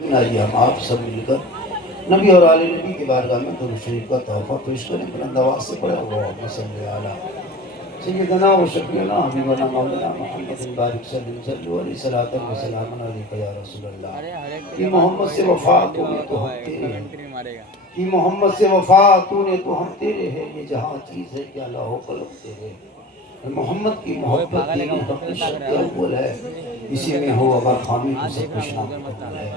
आइए हम आप सब मिलकर नबी और आले नबी के बारगाह में दुरूद शरीफ का तोहफा पेश करें। बुलंद आवाज़ से पढ़े अल्लाहुम्मा सल्ली अला सय्यदना व शफीअना हबीबना मौलाना मुहम्मद बारिक सल्लल्लाहु अलैहि सलातन व सलामन अलैका या रसूलल्लाह। कि मोहम्मद से वफा तूने तो हम तेरे हैं, कि मोहम्मद से वफा तूने तो हम तेरे हैं। ये जहाँ चीज़ है कि अल्लाह कलम तेरे मोहम्मद की मोहब्बत तेरी अव्वल है, इसी में हो अगर खामी तो सब कुछ ना है।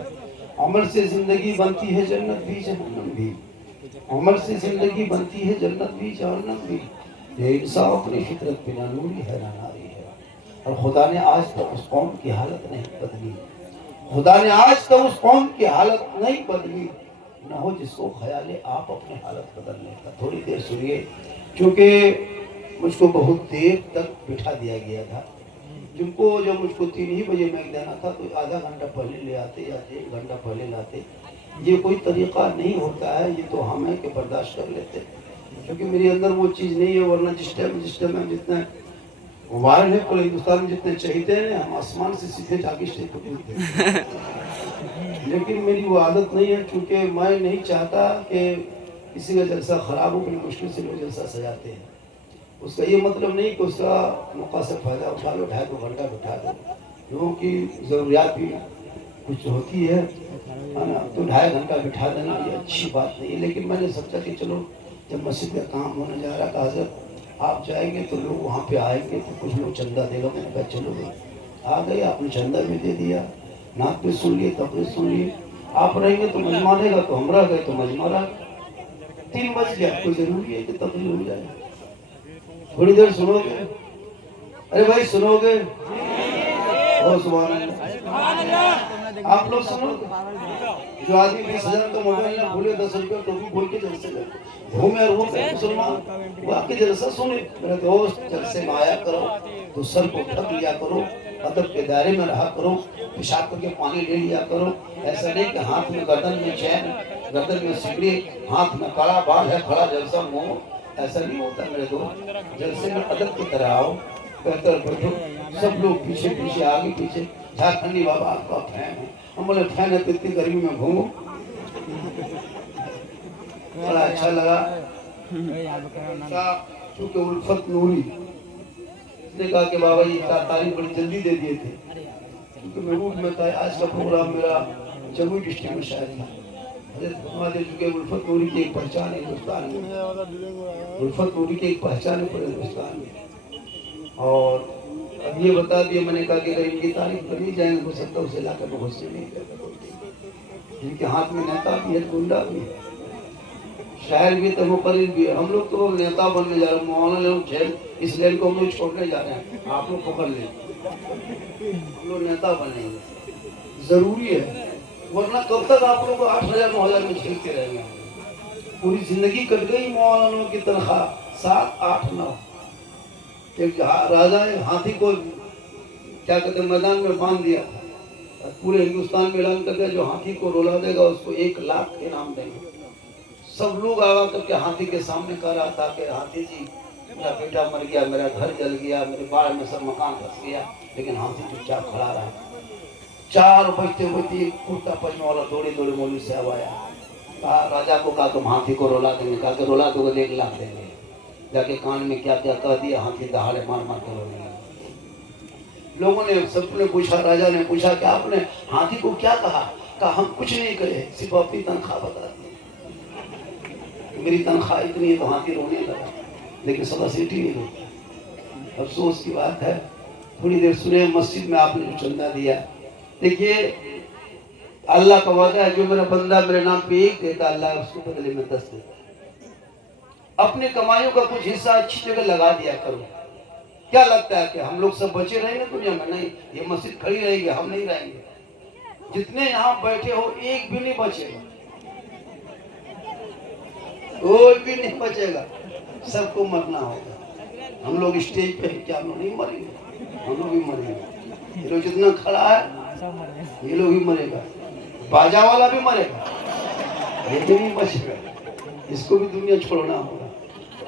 अमल से जिंदगी बनती है जन्नत भी जहन्नम भी, अमल से जिंदगी बनती है जन्नत भी जहन्नम भी। ये इंसान अपनी फितरत पे ना नूरी है ना नारी है। और खुदा ने आज तक उस कौम की हालत नहीं बदली, खुदा ने आज तक उस कौम की हालत नहीं बदली। न हो जिसको ख्याल है आप अपने हालत बदलने का। थोड़ी देर सुनिए, क्योंकि मुझको बहुत देर तक बिठा दिया गया था। जिनको जब मुझको 3 ही बजे मैच देना था तो आधा घंटा पहले ले आते या 1 घंटा पहले लाते। ये कोई तरीक़ा नहीं होता है, ये तो हम है कि बर्दाश्त कर लेते, क्योंकि मेरे अंदर वो चीज़ नहीं है। वरना जिस टाइम में जितने वायरल है पूरे हिंदुस्तान में जितने चाहिए हैं, हम आसमान से सीधे जाके स्टेज पर कूदते। लेकिन मेरी वो आदत नहीं है, क्योंकि मैं नहीं चाहता कि किसी का जलसा ख़राब हो। बड़ी मुश्किल से लोग जलसा सजाते हैं। उसका ये मतलब नहीं कि उसका मौका से फ़ायदा उठा लो, 2.5 घंटा बिठा दो। लोगों की ज़रूरियात भी कुछ होती है ना, तो 2.5 घंटा बिठा देना ये अच्छी बात नहीं है। लेकिन मैंने सोचा कि चलो जब मस्जिद का काम होने जा रहा था, हज़रत आप जाएंगे तो लोग वहाँ पे आएंगे तो कुछ लोग चंदा देगा। मैंने कहा चलो भाई, आ गए, आपने चंदा भी दे दिया, नात भी सुन लिए, तब भी सुन लिए। आप रहेंगे तो मजमा रहेगा, तो हम रह गए तो मजमा रहा। 3 बज गया, कोई ज़रूरी है कि तकलीफ हो जाए? थोड़ी देर सुनोगे? अरे भाई सुनोगे? बहुत सुभान अल्लाह। आप लोग सुनोगे? जो आदमी 20,000 का मोबाइल ना भूले, 10 रुपया टोपी बोल के जलसे गए घूमे और वो मुसलमान, वो आपके जलसा सुने। मेरे दोस्त, जलसे में आया करो तो सर को ढक लिया करो, अदब के दायरे में रहा करो, पेशाब करके पानी ले लिया करो। ऐसा नहीं कि हाथ में गर्दन में चैन, गर्दन में सिगड़ी, हाथ में कड़ा बाल है, खड़ा जलसा मुंह, ऐसा नहीं होता मेरे दोस्त। जलसे में अदब की तरह आओ, बेहतर बैठो। सब लोग पीछे पीछे, आगे पीछे। झारखंडी बाबा आपका फैन है। हम बोले फैन है तो इतनी गर्मी में घूमो। बड़ा अच्छा लगा। चूँकि उल्फत नूरी ने कहा कि बाबा ये तारीफ बड़ी जल्दी दे दिए थे, क्योंकि महबूब में था। आज का प्रोग्राम मेरा जमुई डिस्ट्रिक्ट में शायद था। उल्फत नूरी की एक पहचान है हिंदुस्तान में, उल्फत नूरी की एक पहचान है पूरे हिंदुस्तान में। और अब ये बता दिया, मैंने कहा कि अगर इनकी तारीफ कर ही जाएंगे हो सकता है उसे लाकर मुझसे नहीं कर। इनके हाथ में नेता भी है, गुंडा भी है, शायर भी तो मुकर्रिर भी है। हम लोग तो नेता बनने जा रहे हैं, मौलाना लोग झेल इस लेन को हम लोग छोड़ने जा रहे हैं। आप लोग पकड़ लें, हम लोग नेता बनेंगे, जरूरी है। वरना कब तक आप लोग 8,000 9,000 में झेलते रहेंगे? पूरी जिंदगी कट गई मौलानों की तनख्वाह 7 8 9। एक राजा एक हाथी को क्या कहते मैदान में बांध दिया, पूरे हिंदुस्तान में ऐलान कर दिया जो हाथी को रुला देगा उसको 1 लाख इनाम देंगे। सब लोग आगा करके हाथी के सामने कह रहा था कि हाथी जी, मेरा बेटा मर गया, मेरा घर जल गया, मेरे बाढ़ में सब मकान धस गया। लेकिन हाथी चुपचाप खड़ा रहा। 4 बजते बजते एक कुर्ता पजामा वाला दौड़े दौड़े मौलवी साहब आया। कहा राजा को, कहा तुम हाथी को रुला देंगे? कहा कि रुला दोगे 1 लाख देंगे। जाके कान में क्या क्या कह दिया, हाथी दहाड़े मार मार के रोने लगा। लोगों ने, सबने पूछा, राजा ने पूछा कि आपने हाथी को क्या कहा? कहा हम कुछ नहीं कहे, सिर्फ अपनी तनख्वाह बता दी। मेरी तनख्वाह इतनी है तो हाथी रोने लगा, लेकिन सदा सीटी नहीं रोता। अफसोस की बात है। थोड़ी देर सुने, मस्जिद में आपने जो चंदा दिया, देखिए अल्लाह का वादा है, जो मेरा बंदा मेरे नाम पे 1 देता, अल्लाह उसको बदले में 10 देता। अपने कमाइयों का कुछ हिस्सा अच्छी जगह लगा दिया करो। क्या लगता है कि हम लोग सब बचे रहेंगे दुनिया में? नहीं, ये मस्जिद खड़ी रहेगी, हम नहीं रहेंगे। जितने यहाँ बैठे हो एक भी नहीं बचेगा, कोई भी नहीं बचेगा, सबको मरना होगा। हम लोग स्टेज पे हैं, क्या हम लोग नहीं मरेंगे? हम लोग भी मरेंगे। ये लोग जितना खड़ा है ये लोग भी मरेगा, बाजा वाला भी मरेगा, ये भी नहीं बचेगा, इसको भी दुनिया छोड़ना होगा।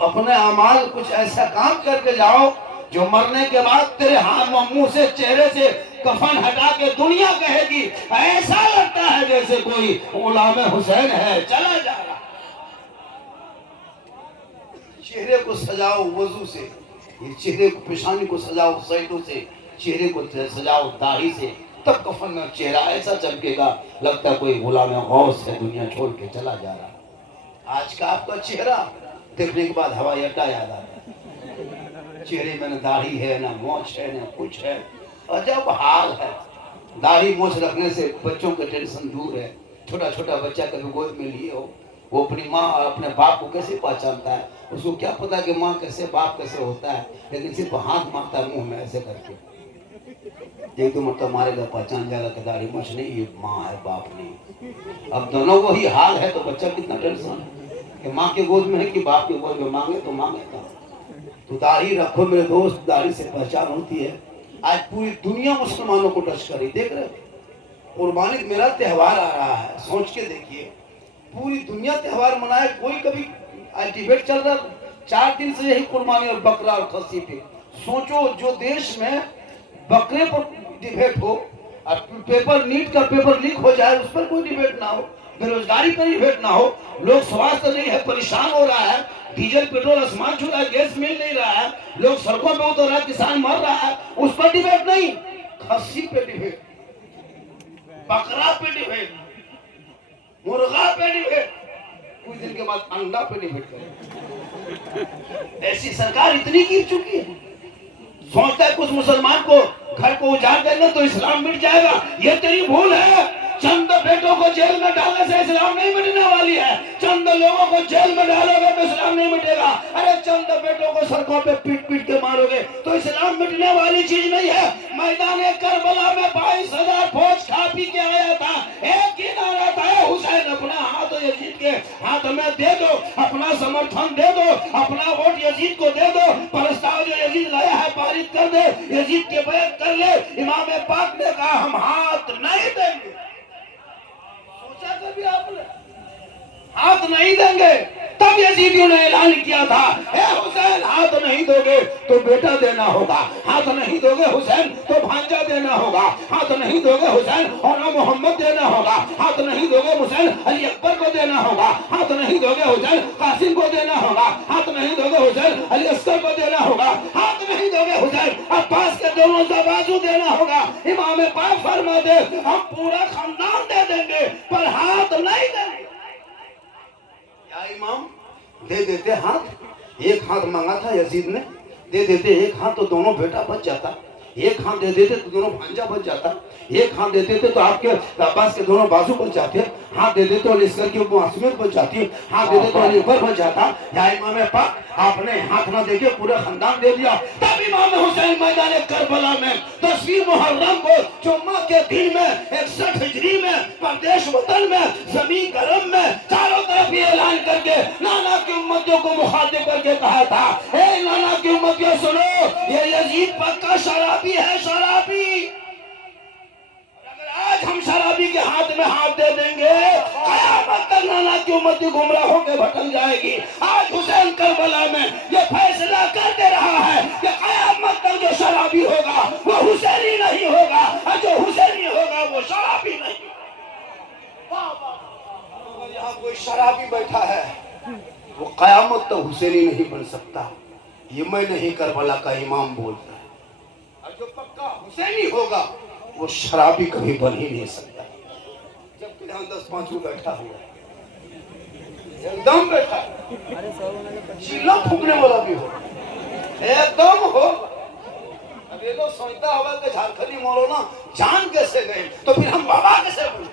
अपने अमाल कुछ ऐसा काम करके जाओ जो मरने के बाद तेरे हाथ मुंह से चेहरे से कफन हटा के दुनिया कहेगी ऐसा लगता है जैसे कोई गुलाम हुसैन है चला जा रहा। चेहरे को सजाओ वजू से, ये चेहरे को पेशानी को सजाओ सैदों से, चेहरे को सजाओ दाढ़ी से, तब कफन में चेहरा ऐसा चमकेगा लगता कोई गुलाम गौस है दुनिया छोड़ के चला जा रहा। आज का आपका चेहरा देखने के बाद हवाई अड्डा याद आता है। चेहरे में न दाढ़ी है न मोछ है न कुछ है, अजब हाल है। दाढ़ी मोछ रखने से बच्चों का टेंशन दूर है। छोटा छोटा बच्चा कभी गोद में लिए हो, वो अपनी माँ और अपने बाप को कैसे पहचानता है, उसको क्या पता कि माँ कैसे बाप कैसे होता है, लेकिन सिर्फ हाथ मारता है मुंह में ऐसे करके, एक दो मतलब मारेगा पहचान जाएगा कि दाढ़ी मोछ नहीं ये माँ है बाप नहीं। अब दोनों को ही हाल है तो बच्चा कितना टेंशन है कि माँ के गोद में है कि बाप के गोद में, मांगे तो मांगेगा। तो दाढ़ी रखो मेरे दोस्त, दाढ़ी से पहचान होती है। आज पूरी दुनिया मुसलमानों को टच करी, देख रहे कुर्बानी मेरा त्योहार आ रहा है, सोच के देखिए पूरी दुनिया त्योहार मनाए, कोई कभी आज डिबेट चल रहा 4 दिन से यही कुर्बानी और बकरा और खस्सी पे। सोचो जो देश में बकरे पर डिबेट हो और पेपर नीट का पेपर लीक हो जाए उस पर कोई डिबेट ना हो, बेरोजगारी पर डिबेट ना हो, लोग स्वास्थ्य नहीं है परेशान हो रहा है, डीजल पेट्रोल आसमान छू रहा है, गैस मिल नहीं रहा है, लोग सड़कों पे उतर रहा है, किसान मर रहा है, उस पर डिबेट नहीं, खस्सी पे डिबेट, बकरा पे डिबेट, मुर्गा पे डिबेट, कुछ दिन के बाद अंडा पे डिबेट करें। ऐसी सरकार इतनी गिर चुकी है, सोचता है कुछ मुसलमान को घर को उजाड़ देंगे तो इस्लाम मिट जाएगा, ये तेरी भूल है। चंद बेटों को जेल में डालने से इस्लाम नहीं मिटने वाली है, चंद लोगों को जेल में डालोगे तो इस्लाम नहीं मिटेगा। अरे चंद बेटों को सड़कों पे पीट पीट के मारोगे तो इस्लाम मिटने वाली चीज नहीं है। मैदान करबला में 22,000 फौज खा पी के आया था, एक ही नारा था, हुसैन अपना हाथ यजीद के हाथ में दे दो, अपना समर्थन दे दो, अपना वोट यजीद को दे दो, प्रस्ताव जो यजीद लाया है पारित कर दे, यजीद के बैत कर ले। इमाम पाक ने कहा हम हाथ नहीं देंगे, सोचा कभी आपने हाथ नहीं देंगे? तब यजीदियों ने ऐलान किया था ए हुसैन हाथ नहीं दोगे तो बेटा देना होगा, हाथ नहीं दोगे हुसैन तो भांजा देना होगा, हाथ नहीं दोगे हुसैन और मोहम्मद देना होगा, हाथ नहीं दोगे हुसैन अली अकबर को देना होगा, हाथ नहीं दोगे हुसैन कासिम को देना होगा, हाथ नहीं दोगे हुसैन अली अस्कर को देना होगा, हाथ नहीं दोगे हुसैन अब्बास के दोनों बाजू देना होगा। इमाम पाक फरमाते हम पूरा खानदान दे देंगे पर हाथ नहीं देंगे। क्या इमाम दे देते हाथ, एक हाथ मांगा था यजीद ने, दे देते एक हाथ तो दोनों बेटा बच जाता, एक हाथ दे देते तो दोनों भांजा बच जाता, एक हाथ दे देते तो आपके अब्बास के दोनों बाजू बच जाते, हाथ दे देते और इसकर की मासूमियत बच जाती, हाथ दे देते और ऊपर बच जाता। या इमाम पाक आपने हाथ ना देके पूरा खानदान दे दिया। तब इमाम हुसैन मैदान करबला में 10वीं मुहर्रम को जुम्मा के दिन में 61 हिजरी में परदेश वतन में जमीन गरम में चारों तरफ ये ऐलान करके नाना की उम्मतियों को मुखातिब करके कहा था ए नाना की उम्मतियों सुनो, ये यजीद पक्का शराबी है, शराबी। आज हम शराबी के हाथ में हाथ दे देंगे कयामत तक नाना की उम्मती गुमराह होकर भटक जाएगी। आज हुसैन करबला में ये फैसला कर दे रहा है कि कयामत तक जो शराबी होगा वो हुसैनी नहीं होगा और जो हुसैनी होगा वो शराबी नहीं। यहाँ कोई शराबी बैठा है वो कयामत तक हुसैनी नहीं बन सकता, ये मैं नहीं करबला का इमाम बोलता है। और जो पक्का हुसैनी होगा वो शराबी कभी बन ही नहीं सकता। जबकि यहाँ 10-5 लोग बैठा हुआ है, एकदम बैठा, चीला फूकने वाला भी हो, एकदम हो। अब ये लोग सोचता होगा कि झारखंडी मौलाना जान कैसे गए तो फिर हम बाबा कैसे बने।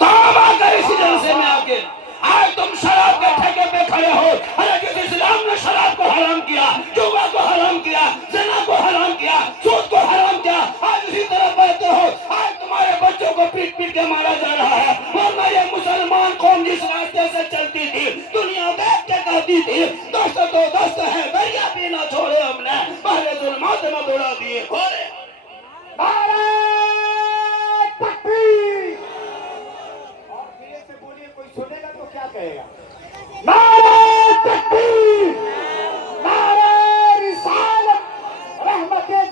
तौबा कर इसी जलसे में आके आज तुम शराब के ठेके पे खड़े हो। अरे जिस इस्लाम ने शराब को हराम किया, जुआ को हराम किया, ज़िना को हराम किया, सूद को हराम किया, आज उसी तरफ बैठे हो। आज तुम्हारे बच्चों को पीट पीट के मारा जा रहा है। वरना ये मुसलमान कौम जिस रास्ते से चलती थी दुनिया देख के कहती थी दोस्त तो दोस्त है, दरिया पीना छोड़े हमने, पहले जुल्मात में दौड़ा दिए घोड़े। सुनेगा तो क्या कहेगा? नारे तकबीर, नारे रिसालत, रहमते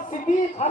सिद्दीक हसन